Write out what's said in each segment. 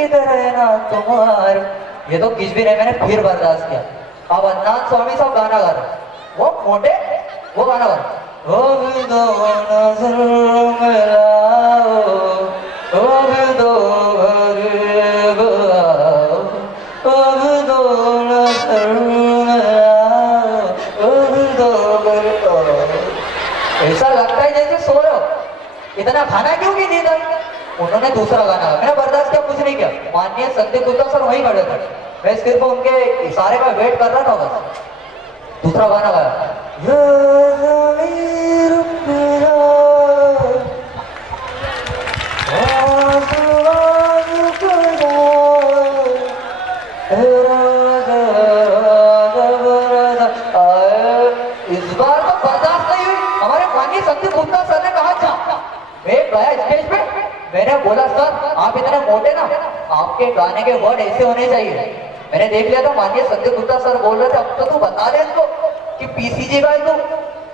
किधर है ना तुम्हार। ये तो किस भी नहीं, मैंने फिर बर्दाश्त किया। अब अदनान स्वामी साहब गाना गा रहे, वो मोटे वो गाना गा रहे, अब दो नजर मिलाओ, अब दो गरीब आओ, अब दो नजर मिलाओ, अब दो गरीब आओ। ऐसा लगता है जैसे सो रहे हो। इतना खाना क्यों की नींद आई? उन्होंने दूसरा गाना गाया, मैंने बर्दाश्त किया, कुछ नहीं किया। माननीय संदीप गुप्ता सर वहीं खड़े थे, मैं सिर्फ उनके इशारे का वेट कर रहा था बस। दूसरा गाना गाया, इस बार तो बर्दाश्त नहीं हुई। हमारे माननीय संदीप गुप्ता सर ने कहा था, मैं गया स्टेज पे, मैंने बोला सर आप इतने मोटे ना, आपके गाने के वर्ड ऐसे होने चाहिए। मैंने देख लिया था माननीय संदीप गुप्ता सर बोल रहे थे, अब तो तू बता दे इनको कि पीसीजी गाए तो।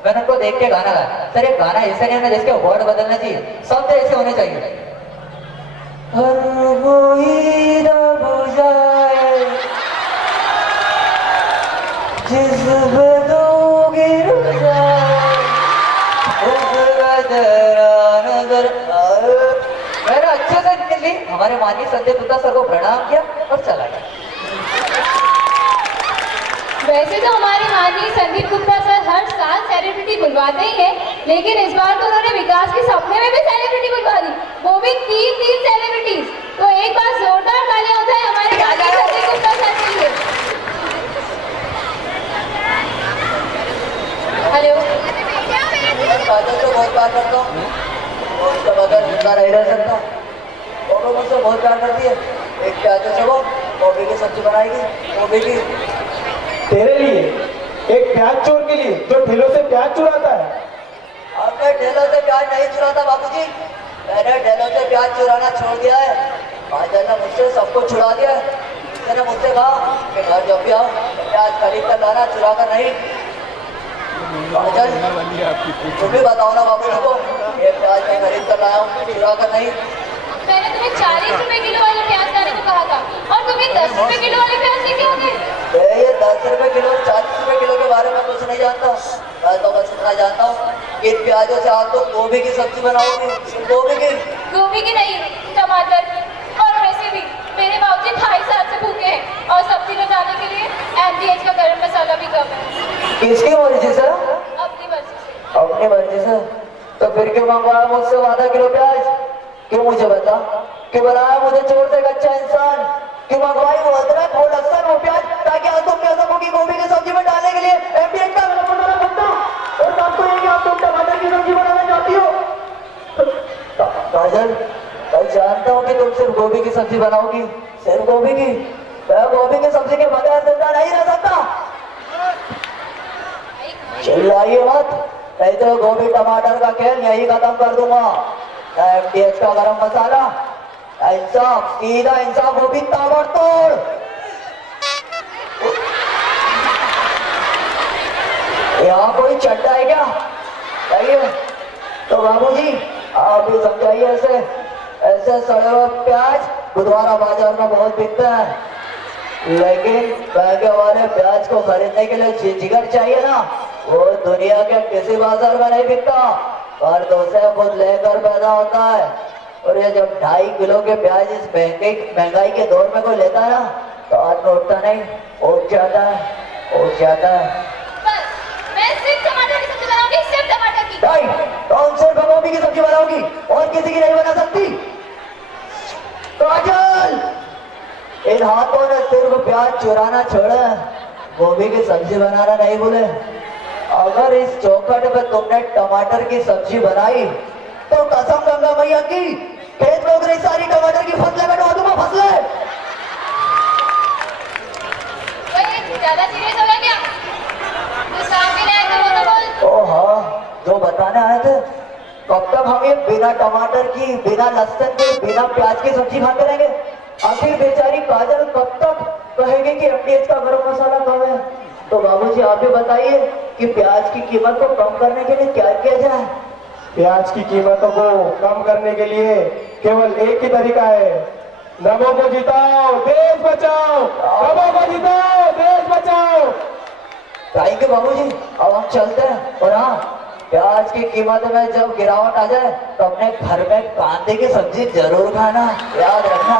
मैंने उनको देख के गाना गाया, सर ये गाना ऐसे नहीं होना जिसके वर्ड बदलना चाहिए, शब्द ऐसे होने चाहिए। हर कोई न बुझाए जिस पे तू गिर जाए, नजर आए। मैंने अच्छे से ली, हमारे माननीय संदीप गुप्ता सर को प्रणाम किया और चला गया। वैसे तो हमारे माननीय संदीप गुप्ता सर हर साल सेलिब्रिटी बुलवाते ही हैं, लेकिन इस बार तो उन्होंने विकास के सपने में भी सेलिब्रिटी बुलवा दी, वो भी तीन सेलिब्रिटीज। तो एक बार जोरदार तालियां हो जाए हमारे माननीय संदीप गुप्ता सर के लिए। हेलो, काजल से बहुत प्यार करता हूँ, उसके बगैर जिंदा नहीं रह सकता। वो तो मुझसे बहुत प्यार करती है। एक काजल से वो गोभी की सब्जी बनाएगी, गोभी की। तेरे लिए एक प्याज चोर के लिए जो ठेलों से प्याज चुराता है। अब मैं ठेलों से प्याज नहीं चुराता बाबूजी, मैंने ठेलों से प्याज चुराना छोड़ दिया है। काजल ने मुझसे सब कुछ छुड़ा दिया है। उसने मुझसे कहा कि घर जब भी आओ प्याज खरीद कर लाना, चुरा कर नहीं। काजल तुम भी बताओ ना बाबूजी को, ये प्याज मैं खरीद कर लाया हूँ, चुरा कर नहीं। मैंने तुम्हें 40 रुपए किलो वाले प्याज लाने को कहा था और तुम्हें 10 रुपए किलो वाले प्याज लेके आ गए। ये 10 रुपए किलो 40 रुपए किलो के बारे में कुछ नहीं जानता। मैं तो बस इतना जानता हूँ कि इन प्याजों से आप तो गोभी की सब्जी बनाओगे। गोभी की नहीं, टमाटर की। और वैसे भी मेरे बाबूजी 2.5 साल से भूखे हैं और सब्जी बनाने के लिए MDH का गरम मसाला भी कम है। किसकी मर्जी से? अपनी मर्जी से। अपनी मर्जी से? तो फिर क्यों मंगवाया मुझसे आधा किलो प्याज? क्यों मुझे बता, क्यों बनाया मुझे चोर से अच्छा इंसान? क्यों मंगवाई वो अदरक, वो लहसुन, वो प्याज, ताकि आज तुम कह सको कि गोभी की सब्जी में डालने के लिए MDH का गरम मसाला बनता। और बात तो ये कि आप तुम टमाटर की सब्जी बनाना चाहती हो। काजल, मैं जानता हूँ कि तुम सिर्फ गोभी की सब्जी बनाओगी, सिर्फ गोभी की। मैं गोभी की सब्जी के बगैर जिंदा नहीं रह सकता। चिल्लाइए मत, नहीं तो गोभी टमाटर का खेल यही खत्म कर दूंगा। MDH का गरम मसाला, इंसाफ, सीधा इंसाफ, वो भी ताबड़तोड़। यहाँ कोई चड्डा है क्या? चाहिए तो बाबूजी आप भी समझाइए। ऐसे सड़े हुए प्याज बुधवारा बाजार में बहुत बिकते हैं, लेकिन महंगे वाले प्याज को खरीदने के लिए जिगर चाहिए ना, वो दुनिया के किसी बाजार में नहीं बिकता। पर तो उसे खुद लेकर पैदा होता है। और ये जब 2.5 किलो के प्याज इस महंगाई के दौर में कोई लेता है ना, तो हाथ में उठता नहीं, उठ जाता है, उठ जाता है। बस मैं सिर्फ टमाटर की सब्जी बनाऊंगी, सिर्फ टमाटर की। नहीं, तुम सिर्फ गोभी की सब्जी बनाओगी और किसी की नहीं बना सकती। काजल, इन हाथों ने सिर्फ प्याज चुराना छोड़ा, गोभी की सब्जी बनाना नहीं भूले। अगर इस चौखट पे तुमने टमाटर की सब्जी बनाई तो कसम गंगा मैया की, खेत में उगरी सारी टमाटर की फसलें कटवा दूंगा, फसलें। ज्यादा सीरियस हो गया क्या? जो सामने आए थे वो तो बोल। ओ हाँ, जो बताने आए थे। कब तक हम ये बिना टमाटर की, बिना लहसुन की, बिना प्याज की सब्जी खाते रहेंगे? आखिर बेचारी काजल कब तक कहेगी कि MDH का गरम मसाला कम है? तो बाबूजी आप भी बताइए कि प्याज की कीमत को कम करने के लिए क्या किया जाए? प्याज की कीमतों को कम करने के लिए केवल एक ही तरीका है, नमो को जिताओ, देश बचाओ। नमो को जिताओ, देश बचाओ। थैंक यू बाबूजी। अब हम चलते हैं। और हाँ, प्याज की कीमत में जब गिरावट आ जाए तो अपने घर में कांदे की सब्जी जरूर खाना, याद रखना।